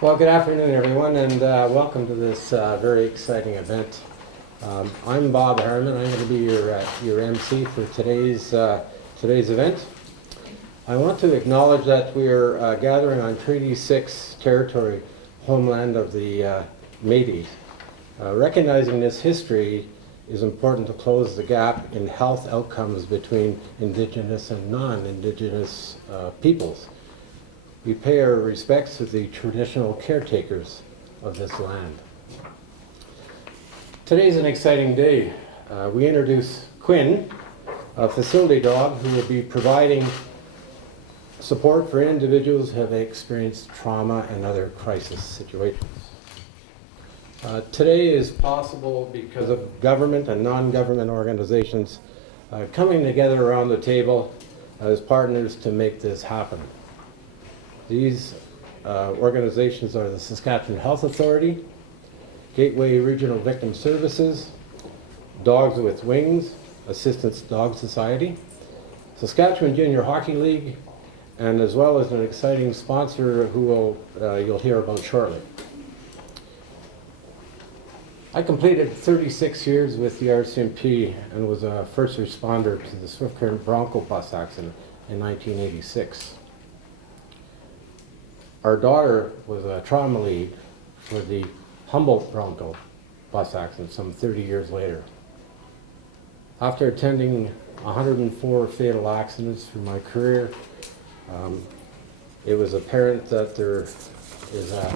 Well, good afternoon, everyone, and welcome to this very exciting event. I'm Bob Harriman. I'm going to be your MC for today's event. I want to acknowledge that we are gathering on Treaty 6 territory, homeland of the Métis. Recognizing this history is important to close the gap in health outcomes between Indigenous and non-Indigenous peoples. We pay our respects to the traditional caretakers of this land. Today's an exciting day. We introduce Quinn, a facility dog who will be providing support for individuals who have experienced trauma and other crisis situations. Today is possible because of government and non-government organizations coming together around the table as partners to make this happen. These organizations are the Saskatchewan Health Authority, Gateway Regional Victim Services, Dogs with Wings, Assistance Dog Society, Saskatchewan Junior Hockey League, and as well as an exciting sponsor who you'll hear about shortly. I completed 36 years with the RCMP and was a first responder to the Swift Current Bronco bus accident in 1986. Our daughter was a trauma lead for the Humboldt Bronco bus accident some 30 years later. After attending 104 fatal accidents through my career, it was apparent that there is a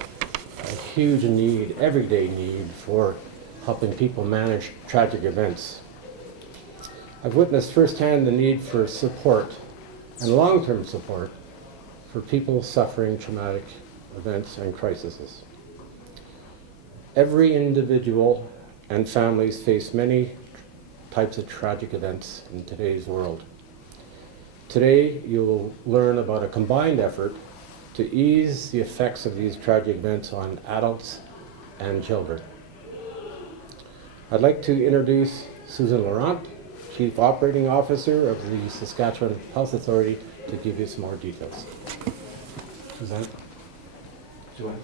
huge need, everyday need, for helping people manage tragic events. I've witnessed firsthand the need for support and long-term support for people suffering traumatic events and crises. Every individual and families face many types of tragic events in today's world. Today, you will learn about a combined effort to ease the effects of these tragic events on adults and children. I'd like to introduce Susan Laurent, Chief Operating Officer of the Saskatchewan Health Authority, to give you some more details. Suzanne? Joanne?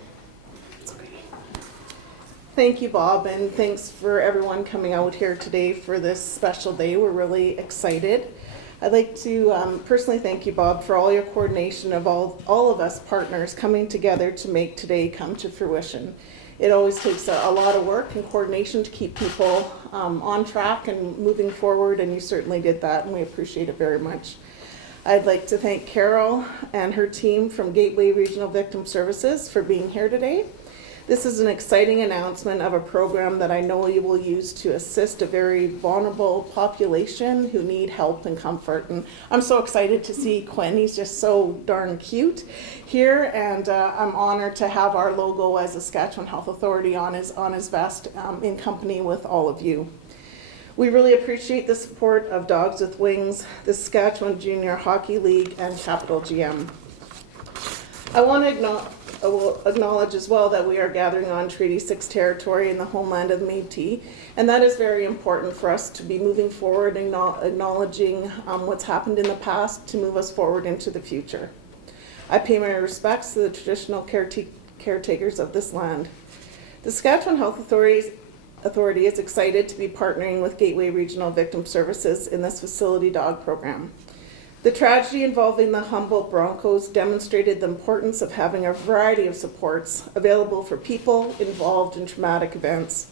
Thank you, Bob, and thanks for everyone coming out here today for this special day. We're really excited. I'd like to personally thank you, Bob, for all your coordination of all of us partners coming together to make today come to fruition. It always takes a lot of work and coordination to keep people on track and moving forward, and you certainly did that, and we appreciate it very much. I'd like to thank Carol and her team from Gateway Regional Victim Services for being here today. This is an exciting announcement of a program that I know you will use to assist a very vulnerable population who need help and comfort. And I'm so excited to see Quinn. He's just so darn cute here, and I'm honored to have our logo as a Saskatchewan Health Authority on his vest in company with all of you. We really appreciate the support of Dogs with Wings, the Saskatchewan Junior Hockey League, and Capital GM. I want to acknowledge as well that we are gathering on Treaty 6 territory in the homeland of the Métis, and that is very important for us to be moving forward and acknowledging what's happened in the past to move us forward into the future. I pay my respects to the traditional caretakers of this land. The Saskatchewan Health Authority is excited to be partnering with Gateway Regional Victim Services in this facility dog program. The tragedy involving the Humboldt Broncos demonstrated the importance of having a variety of supports available for people involved in traumatic events.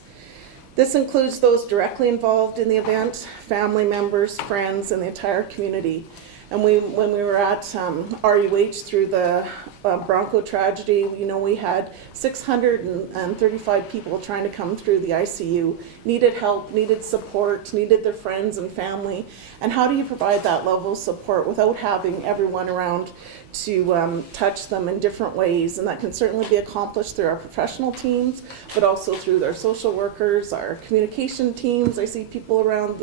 This includes those directly involved in the event, family members, friends, and the entire community. And when we were at RUH through the Bronco tragedy, we had 635 people trying to come through the ICU, needed help, needed support, needed their friends and family. And how do you provide that level of support without having everyone around to touch them in different ways? And that can certainly be accomplished through our professional teams, but also through their social workers, our communication teams. I see people around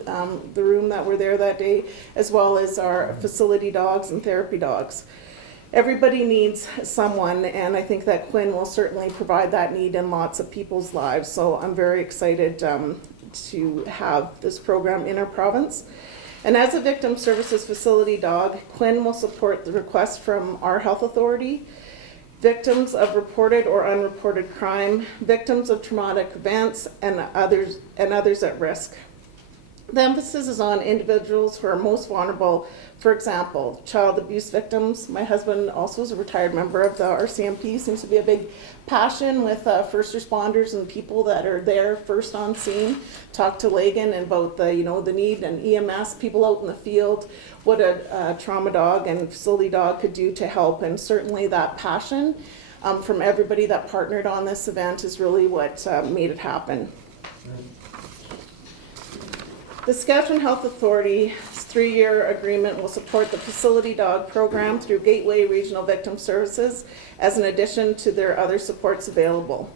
the room that were there that day, as well as our facility dogs and therapy dogs. Everybody needs someone, and I think that Quinn will certainly provide that need in lots of people's lives. So I'm very excited to have this program in our province. And as a victim services facility dog, Quinn will support the request from our health authority, victims of reported or unreported crime, victims of traumatic events, and others at risk. The emphasis is on individuals who are most vulnerable. For example, child abuse victims. My husband also is a retired member of the RCMP. Seems to be a big passion with first responders and people that are there first on scene. Talked to Lagan about the need and EMS, people out in the field, what a trauma dog and facility dog could do to help, and certainly that passion from everybody that partnered on this event is really what made it happen. The Saskatchewan Health Authority's 3-year agreement will support the facility dog program through Gateway Regional Victim Services as an addition to their other supports available.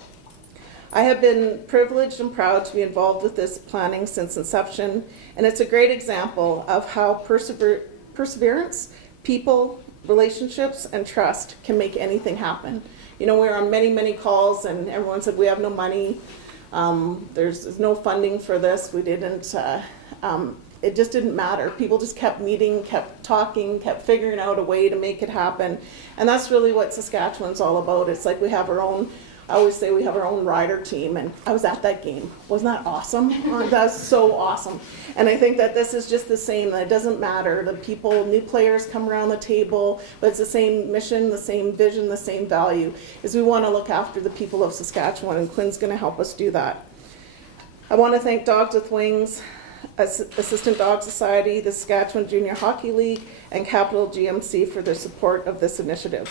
I have been privileged and proud to be involved with this planning since inception, and it's a great example of how perseverance, people, relationships, and trust can make anything happen. You know, we were on many, many calls and everyone said we have no money. There's no funding for this. We didn't, it just didn't matter. People just kept meeting, kept talking, kept figuring out a way to make it happen. And that's really what Saskatchewan's all about. It's like we have our own, I always say we have our own rider team, and I was at that game. Wasn't that awesome? That's so awesome. And I think that this is just the same, that it doesn't matter. The people, new players come around the table, but it's the same mission, the same vision, the same value, is we want to look after the people of Saskatchewan, and Quinn's going to help us do that. I want to thank Dogs with Wings, Assistant Dog Society, the Saskatchewan Junior Hockey League, and Capital GMC for their support of this initiative.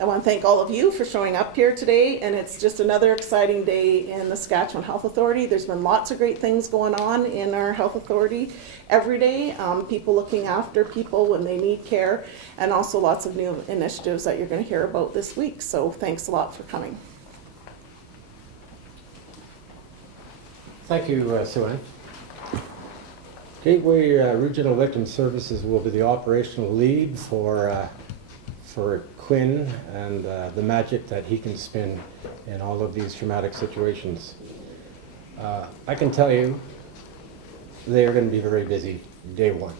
I want to thank all of you for showing up here today, and it's just another exciting day in the Saskatchewan Health Authority. There's been lots of great things going on in our health authority every day, people looking after people when they need care, and also lots of new initiatives that you're going to hear about this week. So thanks a lot for coming. Thank you, Sue-Ann. Gateway Regional Victim Services will be the operational lead for Quinn and the magic that he can spin in all of these traumatic situations. I can tell you they are going to be very busy day one.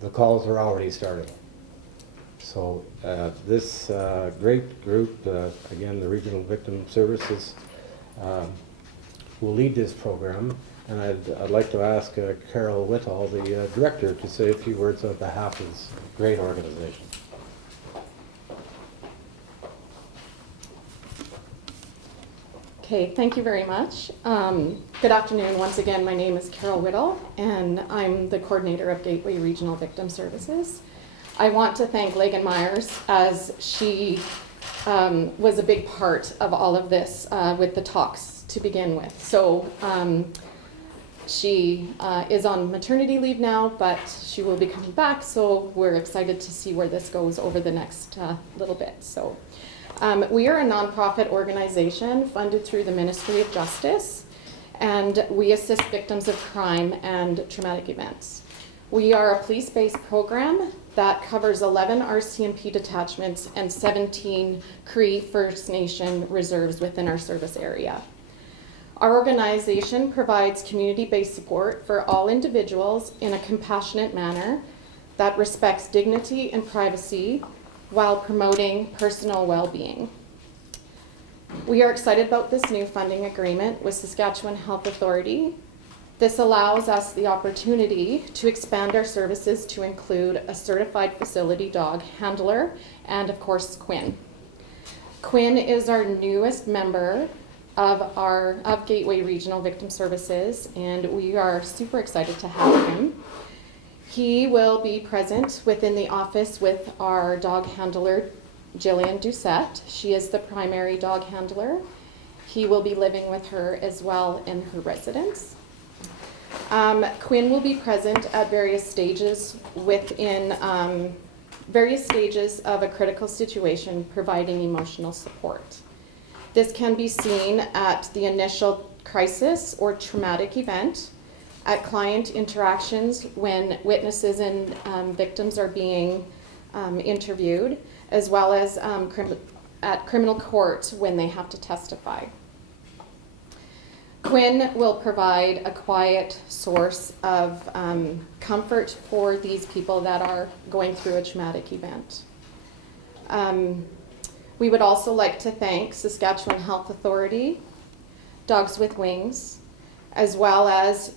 The calls are already starting. So this great group, again the Regional Victim Services, will lead this program, and I'd like to ask Carol Whittall, the director, to say a few words on behalf of this great organization. Okay, thank you very much. Good afternoon. Once again, my name is Carol Whittall, and I'm the coordinator of Gateway Regional Victim Services. I want to thank Lagan Myers, as she was a big part of all of this with the talks to begin with. So she is on maternity leave now, but she will be coming back, so we're excited to see where this goes over the next little bit. So. We are a nonprofit organization funded through the Ministry of Justice, and we assist victims of crime and traumatic events. We are a police-based program that covers 11 RCMP detachments and 17 Cree First Nation reserves within our service area. Our organization provides community-based support for all individuals in a compassionate manner that respects dignity and privacy, while promoting personal well-being. We are excited about this new funding agreement with Saskatchewan Health Authority. This allows us the opportunity to expand our services to include a certified facility dog handler and, of course, Quinn. Quinn is our newest member of Gateway Regional Victim Services, and we are super excited to have him. He will be present within the office with our dog handler, Jillian Doucette. She is the primary dog handler. He will be living with her as well in her residence. Quinn will be present at various stages within various stages of a critical situation, providing emotional support. This can be seen at the initial crisis or traumatic event, at client interactions when witnesses and victims are being interviewed, as well as at criminal court when they have to testify. Quinn will provide a quiet source of comfort for these people that are going through a traumatic event. We would also like to thank Saskatchewan Health Authority, Dogs with Wings, as well as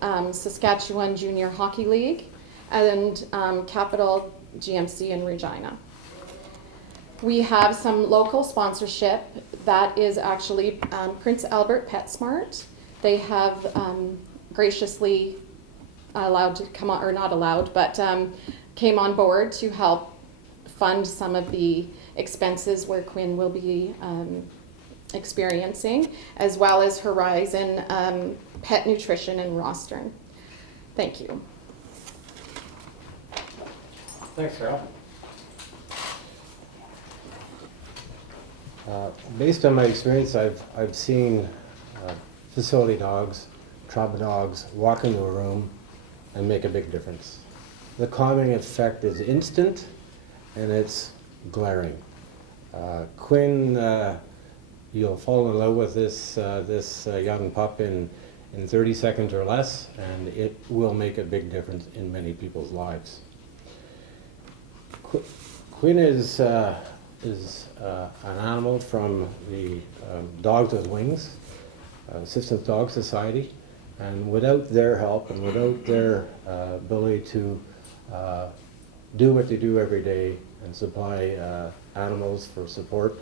Saskatchewan Junior Hockey League, and Capital GMC in Regina. We have some local sponsorship that is actually Prince Albert PetSmart. They have graciously allowed to come on, or not allowed, but came on board to help fund some of the expenses where Quinn will be experiencing, as well as Horizon Pet Nutrition in Rostern. Thank you. Thanks, Carol. Based on my experience, I've seen facility dogs, trauma dogs walk into a room and make a big difference. The calming effect is instant and it's glaring. Quinn, you'll fall in love with this young pup in 30 seconds or less, and it will make a big difference in many people's lives. Quinn is an animal from the Dogs with Wings, Assistance Dog Society, and without their help and without their ability to do what they do every day and supply animals for support,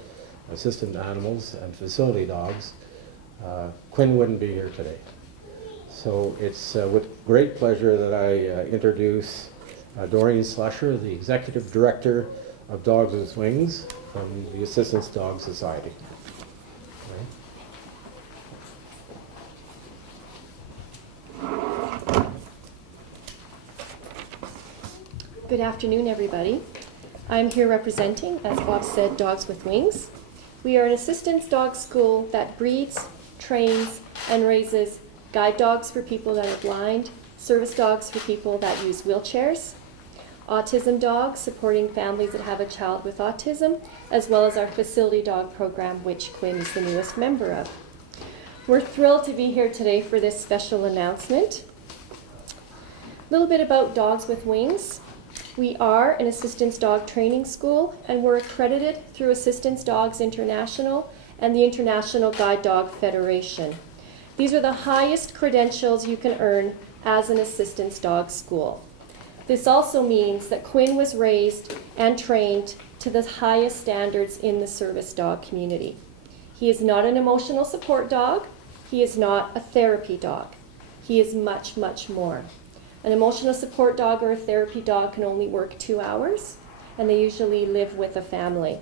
assistant animals and facility dogs, Quinn wouldn't be here today. So it's with great pleasure that I introduce Doreen Slusher, the Executive Director of Dogs with Wings from the Assistance Dog Society. Good afternoon, everybody. I'm here representing, as Bob said, Dogs with Wings. We are an assistance dog school that breeds, trains, and raises guide dogs for people that are blind, service dogs for people that use wheelchairs, autism dogs supporting families that have a child with autism, as well as our facility dog program, which Quinn is the newest member of. We're thrilled to be here today for this special announcement. A little bit about Dogs with Wings. We are an assistance dog training school, and we're accredited through Assistance Dogs International and the International Guide Dog Federation. These are the highest credentials you can earn as an assistance dog school. This also means that Quinn was raised and trained to the highest standards in the service dog community. He is not an emotional support dog. He is not a therapy dog. He is much, much more. An emotional support dog or a therapy dog can only work 2 hours, and they usually live with a family.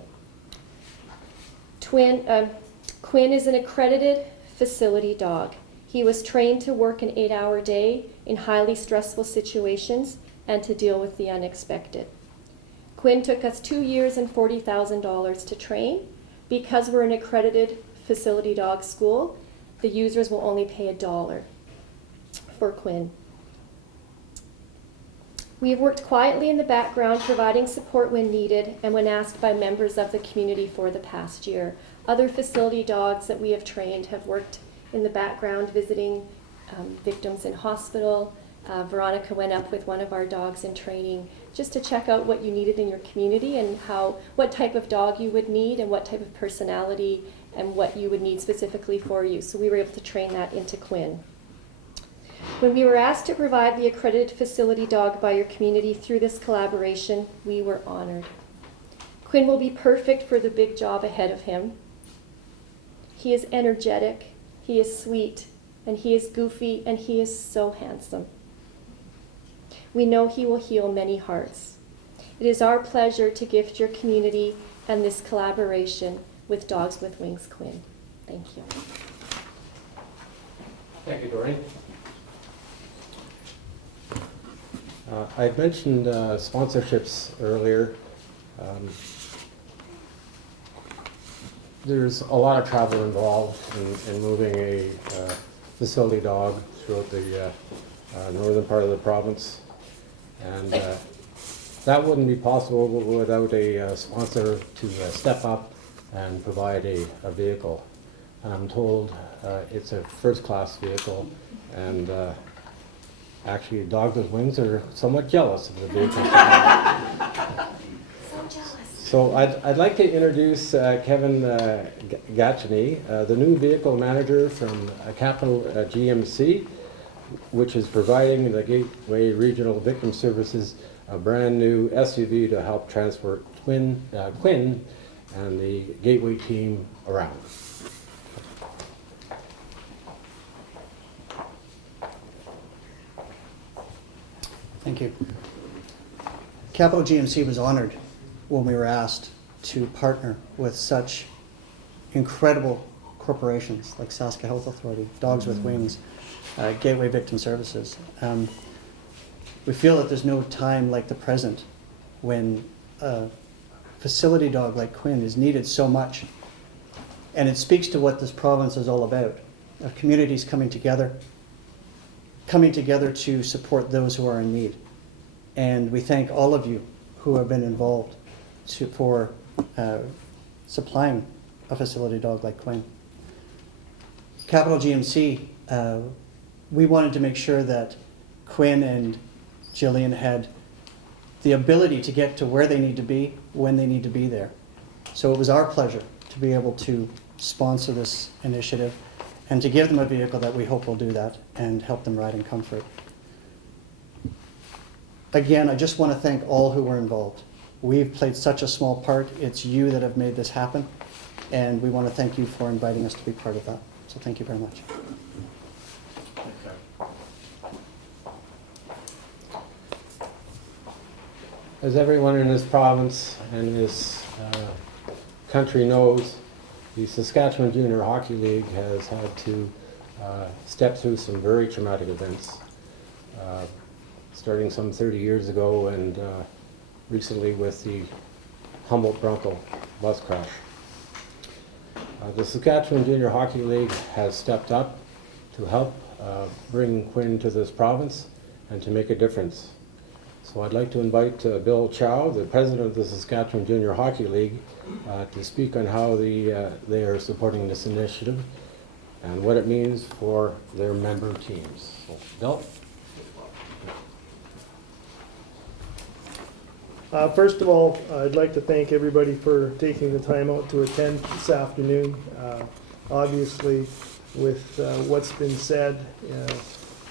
Quinn is an accredited facility dog. He was trained to work an 8-hour day in highly stressful situations and to deal with the unexpected. Quinn took us 2 years and $40,000 to train. Because we're an accredited facility dog school, the users will only pay $1 for Quinn. We have worked quietly in the background, providing support when needed and when asked by members of the community for the past year. Other facility dogs that we have trained have worked in the background, visiting victims in hospital. Veronica went up with one of our dogs in training just to check out what you needed in your community and what type of dog you would need and what type of personality and what you would need specifically for you. So we were able to train that into Quinn. When we were asked to provide the accredited facility dog by your community through this collaboration, we were honored. Quinn will be perfect for the big job ahead of him. He is energetic, he is sweet, and he is goofy, and he is so handsome. We know he will heal many hearts. It is our pleasure to gift your community and this collaboration with Dogs with Wings Quinn. Thank you. Thank you, Doreen. I mentioned sponsorships earlier. There's a lot of travel involved in moving a facility dog throughout the northern part of the province, and that wouldn't be possible without a sponsor to step up and provide a vehicle. And I'm told it's a first-class vehicle, and actually, Dogs with Wings are somewhat jealous of the vehicle. So jealous. So I'd like to introduce Kevin Gachini, the new vehicle manager from Capital GMC, which is providing the Gateway Regional Victim Services a brand new SUV to help transport Quinn and the Gateway team around. Thank you. Capital GMC was honored when we were asked to partner with such incredible corporations like Saska Health Authority, Dogs with Wings, Gateway Victim Services. We feel that there's no time like the present when a facility dog like Quinn is needed so much. And it speaks to what this province is all about. Communities coming together to support those who are in need. And we thank all of you who have been involved for supplying a facility dog like Quinn. Capital GMC, we wanted to make sure that Quinn and Jillian had the ability to get to where they need to be when they need to be there. So it was our pleasure to be able to sponsor this initiative and to give them a vehicle that we hope will do that and help them ride in comfort. Again, I just want to thank all who were involved. We've played such a small part. It's you that have made this happen, and we want to thank you for inviting us to be part of that. So thank you very much. As everyone in this province and this country knows, the Saskatchewan Junior Hockey League has had to step through some very traumatic events, starting some 30 years ago and recently with the Humboldt Bronco bus crash. The Saskatchewan Junior Hockey League has stepped up to help bring Quinn to this province and to make a difference. So I'd like to invite Bill Chow, the president of the Saskatchewan Junior Hockey League, to speak on how they are supporting this initiative and what it means for their member teams. So, Bill? First of all, I'd like to thank everybody for taking the time out to attend this afternoon. Obviously, with what's been said,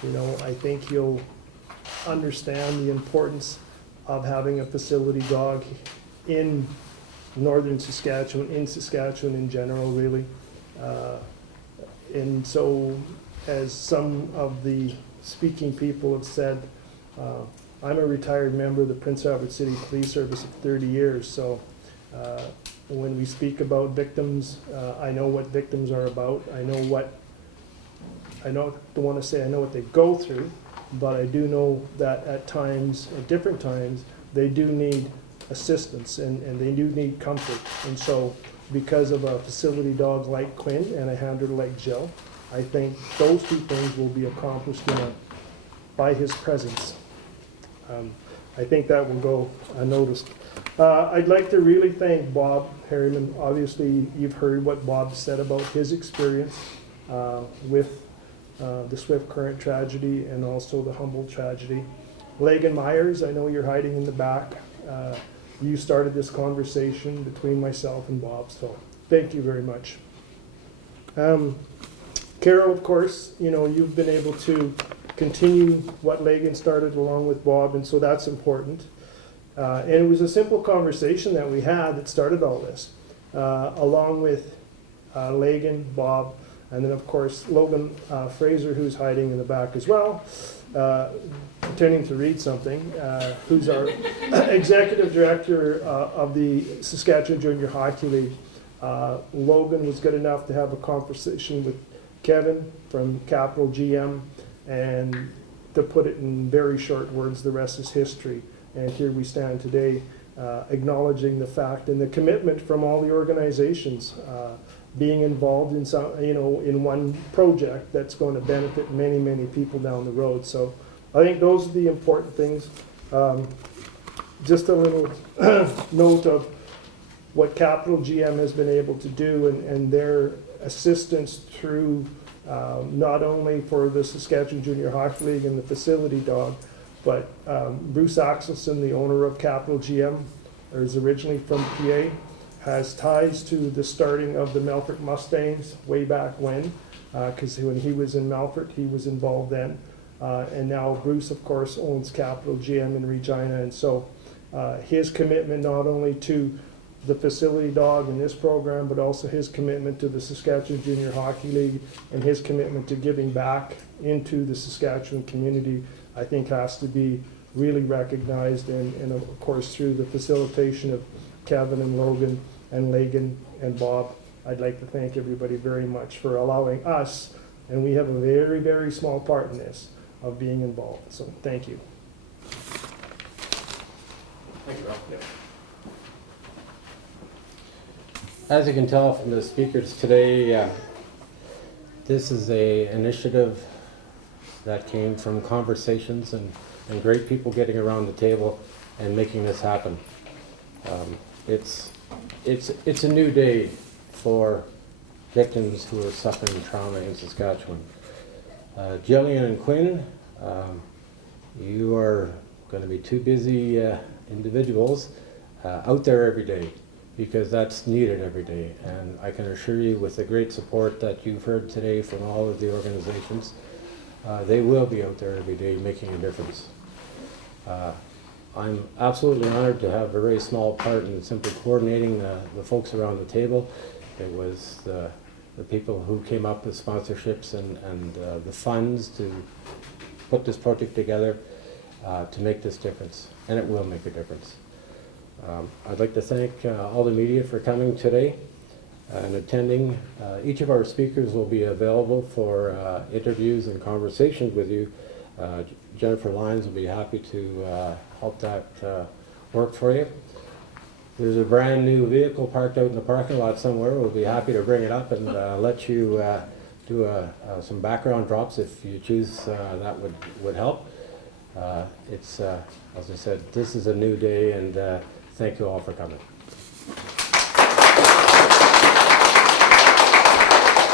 I think you'll understand the importance of having a facility dog in northern Saskatchewan, in Saskatchewan in general, really. And so, as some of the speaking people have said, I'm a retired member of the Prince Albert City Police Service of 30 years, so when we speak about victims, I know what victims are about. I don't want to say I know what they go through, but I do know that at times, at different times, they do need assistance and they do need comfort. And so because of a facility dog like Quinn and a handler like Jill, I think those two things will be accomplished by his presence. I think that will go unnoticed. I'd like to really thank Bob Harriman. Obviously, you've heard what Bob said about his experience with the Swift Current tragedy and also the Humboldt tragedy. Lagan Myers, I know you're hiding in the back. You started this conversation between myself and Bob, so thank you very much. Carol, of course, you've been able to continue what Lagan started along with Bob, and so that's important. And it was a simple conversation that we had that started all this, along with Lagan, Bob, and then of course Logan Fraser, who's hiding in the back as well, pretending to read something, who's our executive director of the Saskatchewan Junior Hockey League. Logan was good enough to have a conversation with Kevin from Capital GM, and to put it in very short words, the rest is history. And here we stand today, acknowledging the fact and the commitment from all the organizations being involved in some, in one project that's going to benefit many, many people down the road. So I think those are the important things. Just a little note of what Capital GM has been able to do and their assistance through not only for the Saskatchewan Junior Hockey League and the facility dog, but Bruce Axelson, the owner of Capital GM, or is originally from PA, has ties to the starting of the Melfort Mustangs way back when, because when he was in Melfort, he was involved then. And now Bruce, of course, owns Capital GM in Regina, and so his commitment not only to the facility dog in this program, but also his commitment to the Saskatchewan Junior Hockey League and his commitment to giving back into the Saskatchewan community, I think has to be really recognized, and of course through the facilitation of Kevin and Logan and Lagan and Bob. I'd like to thank everybody very much for allowing us, and we have a very, very small part in this, of being involved. So thank you. Thank you, Rob. As you can tell from the speakers today, this is a initiative that came from conversations and great people getting around the table and making this happen. It's a new day for victims who are suffering trauma in Saskatchewan. Jillian and Quinn, you are going to be two busy individuals out there every day, because that's needed every day. And I can assure you, with the great support that you've heard today from all of the organizations, they will be out there every day making a difference. I'm absolutely honored to have a very small part in simply coordinating the folks around the table. It was the people who came up with sponsorships and the funds to put this project together to make this difference, and it will make a difference. I'd like to thank all the media for coming today and attending. Each of our speakers will be available for interviews and conversations with you. Jennifer Lyons will be happy to help that work for you. There's a brand new vehicle parked out in the parking lot somewhere. We'll be happy to bring it up and let you do some background drops if you choose. That would help. As I said, this is a new day, and thank you all for coming.